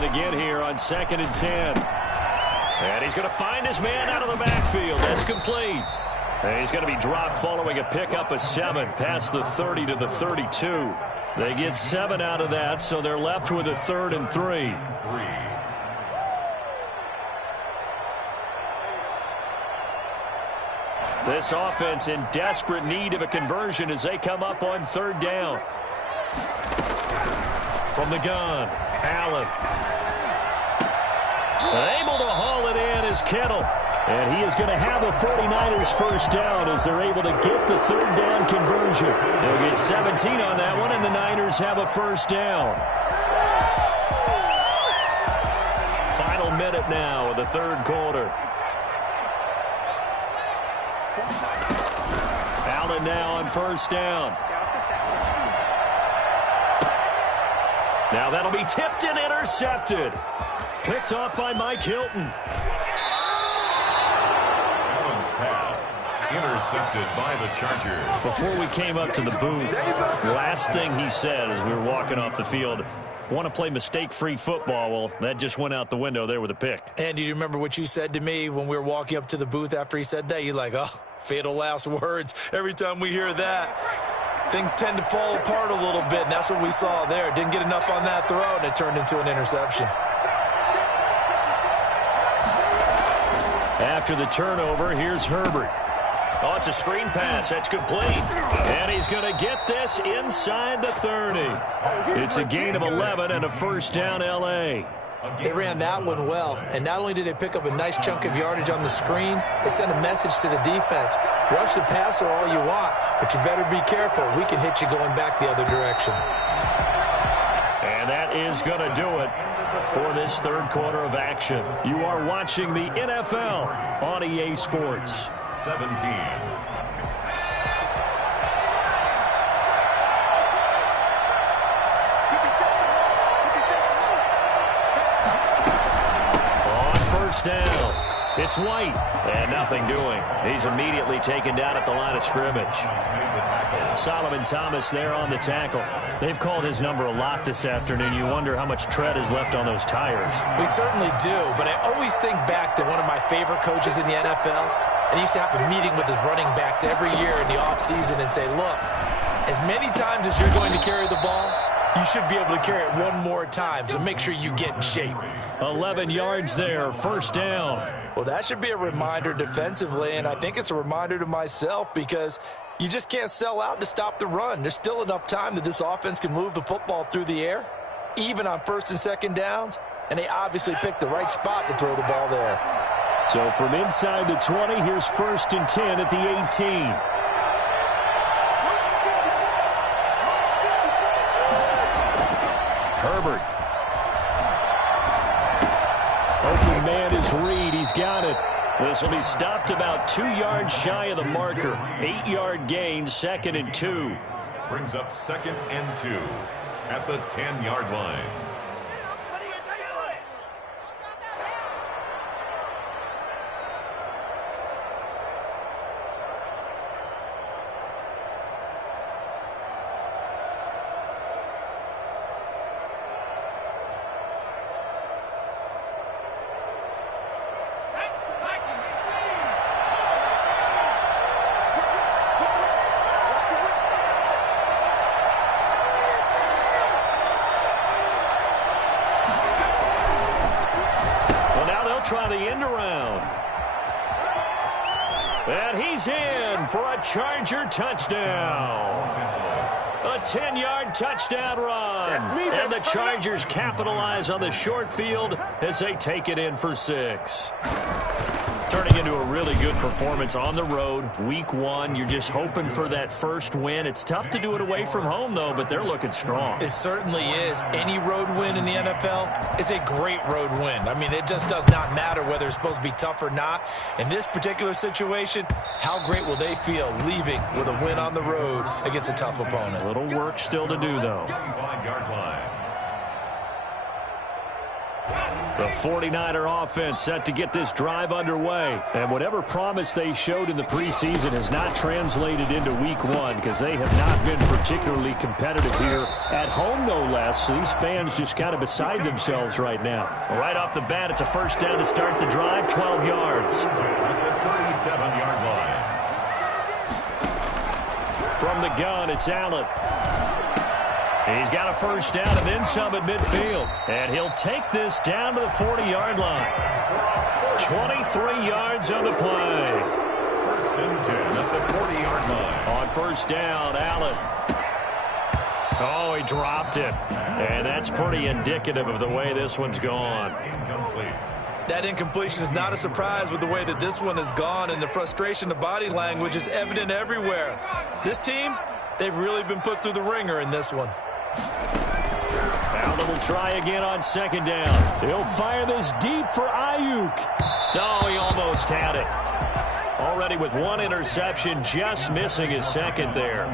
Again here on 2nd and 10. And he's going to find his man out of the backfield. That's complete. And he's going to be dropped following a pickup of 7 past the 30 to the 32. They get 7 out of that, so they're left with a 3rd and 3. This offense in desperate need of a conversion as they come up on 3rd down. From the gun, Allen. Able to haul it in is Kittle. And he is going to have a 49ers first down as they're able to get the 3rd down conversion. They'll get 17 on that one, and the Niners have a first down. Final minute now of the 3rd quarter. Allen now on first down. Now that'll be tipped and intercepted. Picked off by Mike Hilton. Allen's pass intercepted by the Chargers. Before we came up to the booth, last thing he said as we were walking off the field, want to play mistake-free football. Well, that just went out the window there with a pick. And do you remember what you said to me when we were walking up to the booth after he said that? You're like, oh, fatal last words. Every time we hear that, things tend to fall apart a little bit, and that's what we saw there. Didn't get enough on that throw, and it turned into an interception. After the turnover, here's Herbert. Oh, it's a screen pass. That's complete. And he's going to get this inside the 30. It's a gain of 11 and a first down, L.A. They ran that one well, and not only did they pick up a nice chunk of yardage on the screen, they sent a message to the defense. Rush the passer all you want, but you better be careful. We can hit you going back the other direction. And that is going to do it for this third quarter of action. You are watching the NFL on EA Sports. 17. Down. It's White, and nothing doing. He's immediately taken down at the line of scrimmage. Solomon Thomas there on the tackle. They've called his number a lot this afternoon. You wonder how much tread is left on those tires. We certainly do, but I always think back to one of my favorite coaches in the NFL, and he used to have a meeting with his running backs every year in the offseason and say, look, as many times as you're going to carry the ball, you should be able to carry it one more time, so make sure you get in shape. 11 yards there, first down. Well, that should be a reminder defensively, and I think it's a reminder to myself because you just can't sell out to stop the run. There's still enough time that this offense can move the football through the air, even on first and second downs, and they obviously picked the right spot to throw the ball there. So from inside the 20, here's first and 10 at the 18. Herbert. Open man is Reed. He's got it. This will be stopped about 2 yards shy of the marker. 8-yard gain, second and 2. Brings up second and 2 at the 10-yard line. Try the end around. And he's in for a Charger touchdown. A 10-yard touchdown run. And the Chargers capitalize on the short field as they take it in for 6. Turning into a really good performance on the road. Week 1, you're just hoping for that first win. It's tough to do it away from home, though, but they're looking strong. It certainly is. Any road win in the NFL is a great road win. I mean, it just does not matter whether it's supposed to be tough or not. In this particular situation, how great will they feel leaving with a win on the road against a tough opponent? A little work still to do, though. 5-yard line. The 49er offense set to get this drive underway. And whatever promise they showed in the preseason has not translated into week 1 because they have not been particularly competitive here at home, no less. So these fans just kind of beside themselves right now. Right off the bat, it's a first down to start the drive, 12 yards. 37-yard line. From the gun, it's Allen. He's got a first down and then some at midfield. And he'll take this down to the 40-yard line. 23 yards on the play. First and 10 at the 40-yard line. On first down, Allen. Oh, he dropped it. And that's pretty indicative of the way this one's gone. Incomplete. That incompletion is not a surprise with the way that this one has gone, and the frustration, the body language is evident everywhere. This team, they've really been put through the ringer in this one. Allen will try again on second down. He'll fire this deep for Ayuk. No, he almost had it. Already with one interception, just missing his second there.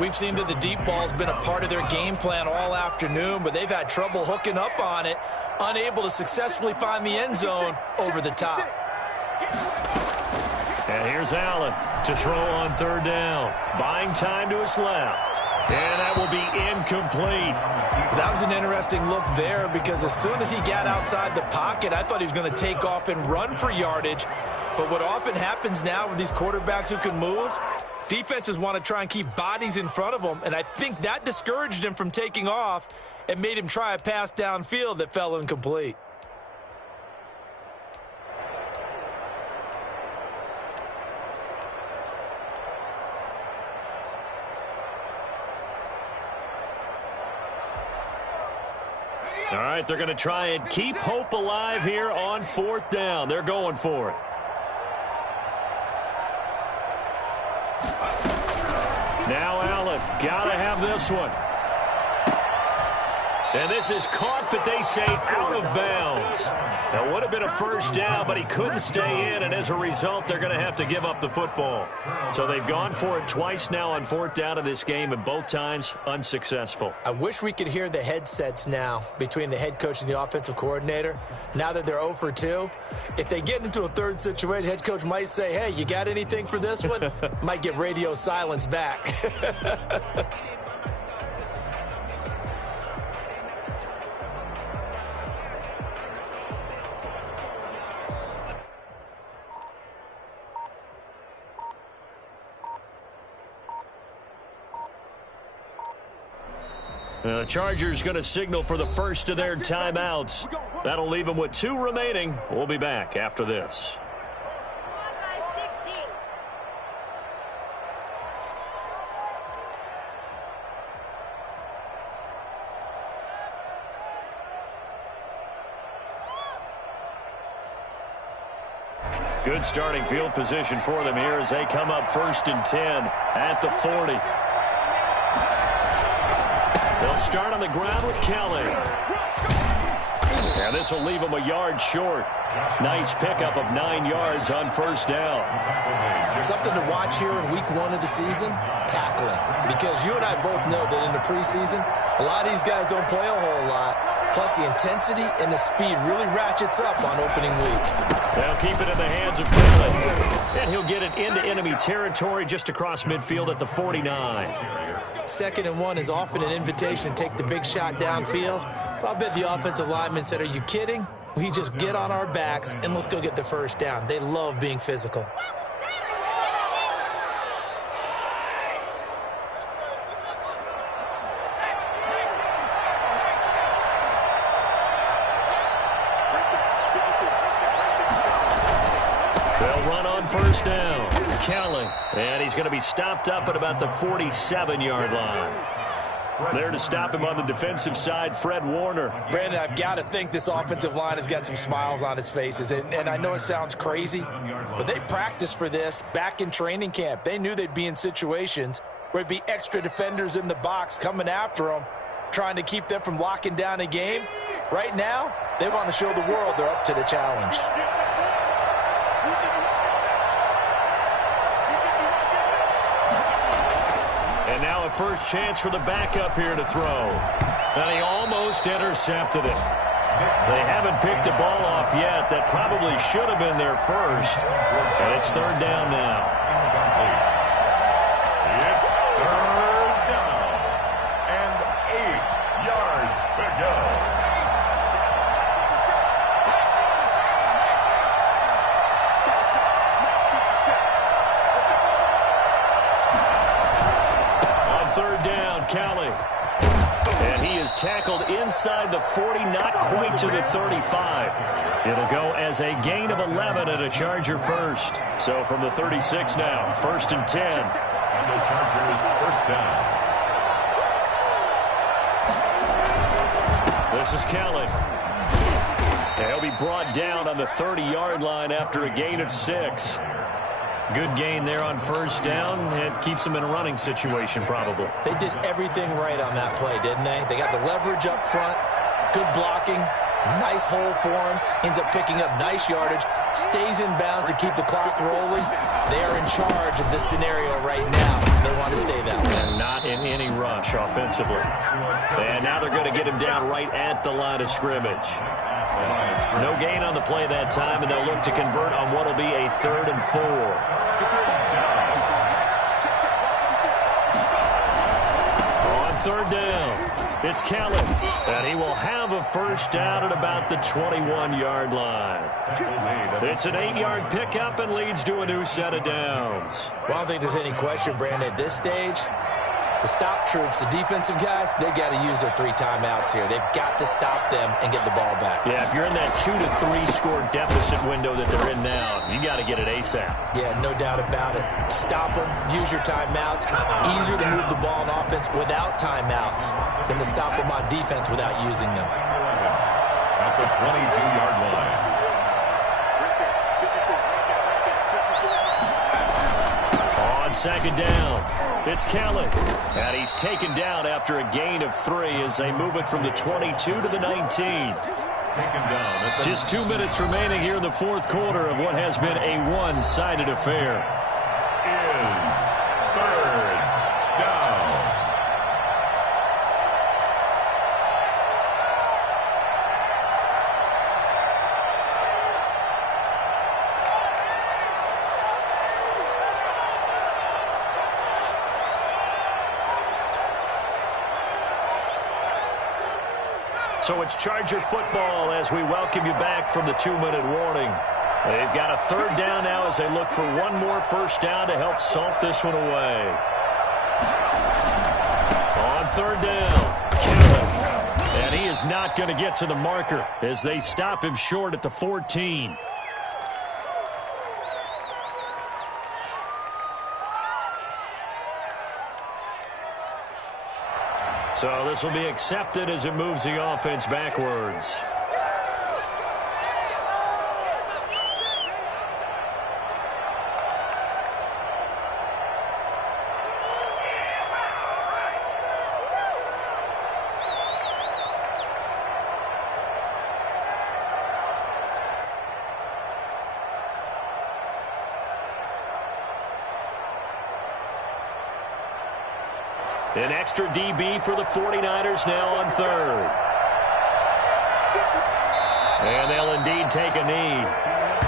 We've seen that the deep ball's been a part of their game plan all afternoon, but they've had trouble hooking up on it, unable to successfully find the end zone over the top. And here's Allen to throw on third down. Buying time to his left. And that will be incomplete. That was an interesting look there because as soon as he got outside the pocket, I thought he was going to take off and run for yardage. But what often happens now with these quarterbacks who can move, defenses want to try and keep bodies in front of them, and I think that discouraged him from taking off and made him try a pass downfield that fell incomplete. All right, they're going to try and keep hope alive here on fourth down. They're going for it. Now Allen, got to have this one. And this is caught, but they say out of bounds. That would have been a first down, but he couldn't stay in, and as a result, they're going to have to give up the football. So they've gone for it twice now on fourth down of this game, and both times unsuccessful. I wish we could hear the headsets now between the head coach and the offensive coordinator. Now that they're 0 for 2, if they get into a third situation, head coach might say, hey, you got anything for this one? Might get radio silence back. The Chargers going to signal for the first of their timeouts. That'll leave them with 2 remaining. We'll be back after this. Good starting field position for them here as they come up 1st and 10 at the 40. They'll start on the ground with Kelly. And this will leave him a yard short. Nice pickup of 9 yards on first down. Something to watch here in week 1 of the season, tackling. Because you and I both know that in the preseason, a lot of these guys don't play a whole lot. Plus, the intensity and the speed really ratchets up on opening week. They'll keep it in the hands of Kelly. And he'll get it into enemy territory just across midfield at the 49. 2nd and 1 is often an invitation to take the big shot downfield. But I'll bet the offensive lineman said, are you kidding? We just get on our backs and let's go get the first down. They love being physical. They'll run on first down. Kelly. And he's going to be stopped up at about the 47-yard line. There to stop him on the defensive side, Fred Warner. Brandon, I've got to think this offensive line has got some smiles on its faces. And I know it sounds crazy, but they practiced for this back in training camp. They knew they'd be in situations where there'd be extra defenders in the box coming after them, trying to keep them from locking down a game. Right now, they want to show the world they're up to the challenge. And now a first chance for the backup here to throw. And he almost intercepted it. They haven't picked a ball off yet. That probably should have been their first. And it's 3rd down now. It's 3rd down and 8 yards to go. Third down, Kelly. And he is tackled inside the 40, not quite to the 35. It'll go as a gain of 11 and a Charger first. So from the 36 now, 1st and 10. And the Chargers first down. This is Kelly. And he'll be brought down on the 30-yard line after a gain of 6. Good gain there on first down. It keeps them in a running situation, probably. They did everything right on that play, didn't they? They got the leverage up front, good blocking, Nice hole for him. Ends up picking up nice yardage. Stays in bounds to keep the clock rolling. They are in charge of this scenario right now. They want to stay that way. And not in any rush offensively. And now they're going to get him down right at the line of scrimmage. No gain on the play that time, and they'll look to convert on what will be a 3rd and 4. On 3rd down, it's Kelly, and he will have a first down at about the 21-yard line. It's an 8-yard pickup and leads to a new set of downs. Well, I don't think there's any question, Brandon, at this stage. The stop troops, the defensive guys, they've got to use their 3 timeouts here. They've got to stop them and get the ball back. Yeah, if you're in that 2 to 3 score deficit window that they're in now, you got to get it ASAP. Yeah, no doubt about it. Stop them, use your timeouts. Easier to move the ball on offense without timeouts than to stop them on defense without using them. At the 22-yard line. On 2nd down, it's Kelly. And he's taken down after a gain of 3 as they move it from the 22 to the 19. Taken down. Just 2 minutes remaining here in the 4th quarter of what has been a one-sided affair. Is 3rd down. So it's Charger football as we welcome you back from the 2-minute warning. They've got a 3rd down now as they look for one more first down to help salt this one away. On 3rd down, Kelly. And he is not going to get to the marker as they stop him short at the 14. So this will be accepted as it moves the offense backwards. An extra DB for the 49ers now on 3rd. And they'll indeed take a knee.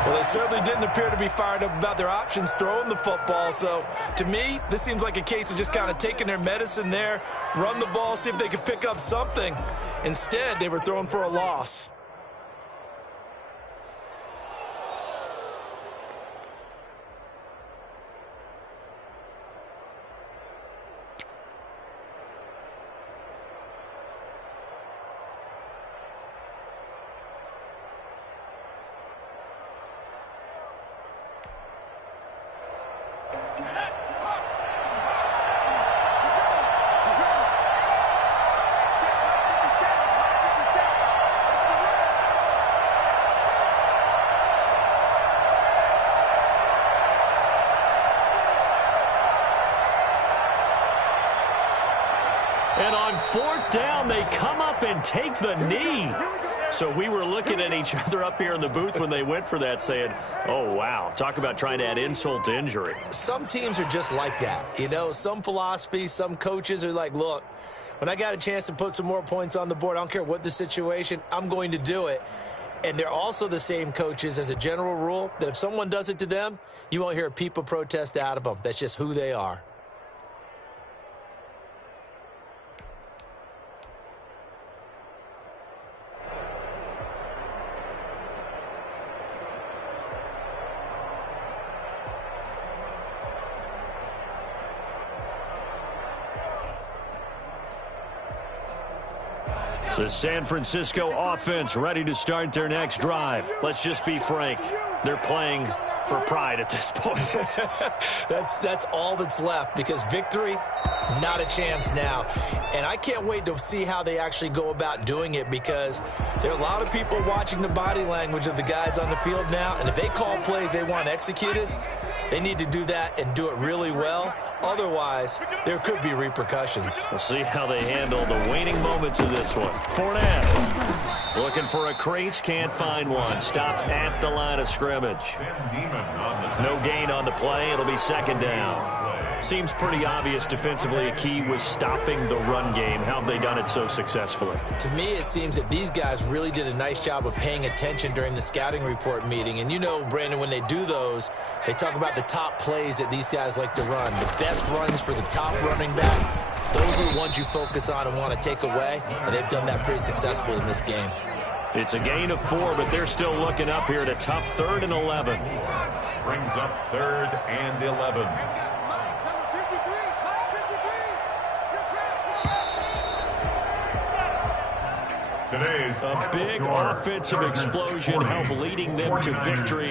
Well, they certainly didn't appear to be fired up about their options throwing the football. So, to me, this seems like a case of just kind of taking their medicine there, run the ball, see if they could pick up something. Instead, they were throwing for a loss. And on 4th down, they come up and take the knee. So we were looking at each other up here in the booth when they went for that saying, oh, wow, talk about trying to add insult to injury. Some teams are just like that. You know, some philosophies, some coaches are like, look, when I got a chance to put some more points on the board, I don't care what the situation, I'm going to do it. And they're also the same coaches as a general rule that if someone does it to them, you won't hear a peep of protest out of them. That's just who they are. The San Francisco offense ready to start their next drive. Let's just be frank. They're playing for pride at this point. That's all that's left because victory, not a chance now. And I can't wait to see how they actually go about doing it because there are a lot of people watching the body language of the guys on the field now. And if they call plays they want executed, they need to do that and do it really well. Otherwise, there could be repercussions. We'll see how they handle the waning moments of this one. Fournette. Looking for a crease, can't find one. Stopped at the line of scrimmage. No gain on the play. It'll be second down. Seems pretty obvious defensively a key was stopping the run game. How have they done it so successfully? To me, it seems that these guys really did a nice job of paying attention during the scouting report meeting. And you know, Brandon, when they do those, they talk about the top plays that these guys like to run. The best runs for the top running back, those are the ones you focus on and want to take away. And they've done that pretty successfully in this game. It's a gain of 4, but they're still looking up here at a tough 3rd and 11. Brings up 3rd and 11. Today's a big offensive explosion helped leading them to victory.